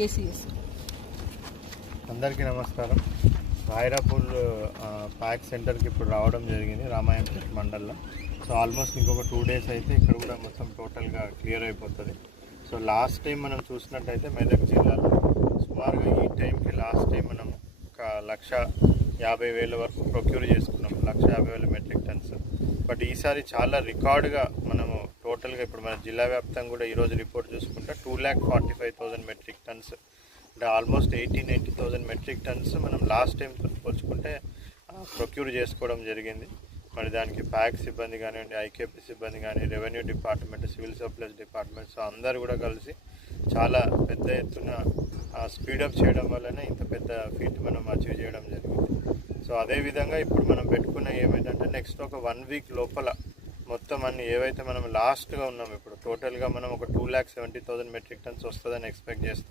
ACS. అందరికీ నమస్కారం. రాయరాపూర్ pack సెంటర్కి ఇప్పుడు రావడం జరిగింది రామాయంపేట మండల్లో. సో ఆల్మోస్ట్ ఇంకొక 2 days అయితే ఇక్కడ కూడా మొత్తం టోటల్గా క్లియర్ అయిపోతుంది. సో లాస్ట్ టైం మనం చూసినట్టయితే మెదక్ జిల్లాలో సుమారుగా ఈ టైంకి లాస్ట్ టైం మనం ఒక 1,50,000 వరకు ప్రొక్యూర్ చేసుకున్నాం, 1,50,000 మెట్రిక్ టన్స్. బట్ ఈసారి చాలా రికార్డుగా మనము టోటల్గా ఇప్పుడు మన జిల్లా వ్యాప్తంగా కూడా ఈరోజు రిపోర్ట్ చూసుకుంటే 2,45,000 మెట్రిక్ టన్స్, అంటే ఆల్మోస్ట్ 80,000-90,000 మెట్రిక్ టన్స్ మనం లాస్ట్ టైంతో పోల్చుకుంటే ప్రొక్యూర్ చేసుకోవడం జరిగింది. మరి దానికి ప్యాక్ సిబ్బంది కానివ్వండి, ఐకేపీ సిబ్బంది కానీ, revenue department, civil supplies departments అందరూ కూడా కలిసి చాలా పెద్ద ఎత్తున స్పీడప్ చేయడం వల్లనే ఇంత పెద్ద ఫీట్ మనం అచీవ్ చేయడం జరిగింది. సో అదేవిధంగా ఇప్పుడు మనం పెట్టుకున్న ఏమిటంటే నెక్స్ట్ ఒక 1 week లోపల మొత్తం అన్ని ఏవైతే మనం లాస్ట్గా ఉన్నాం ఇప్పుడు టోటల్గా మనం ఒక 2,70,000 మెట్రిక్ టన్స్ వస్తుందని ఎక్స్పెక్ట్ చేస్తాం.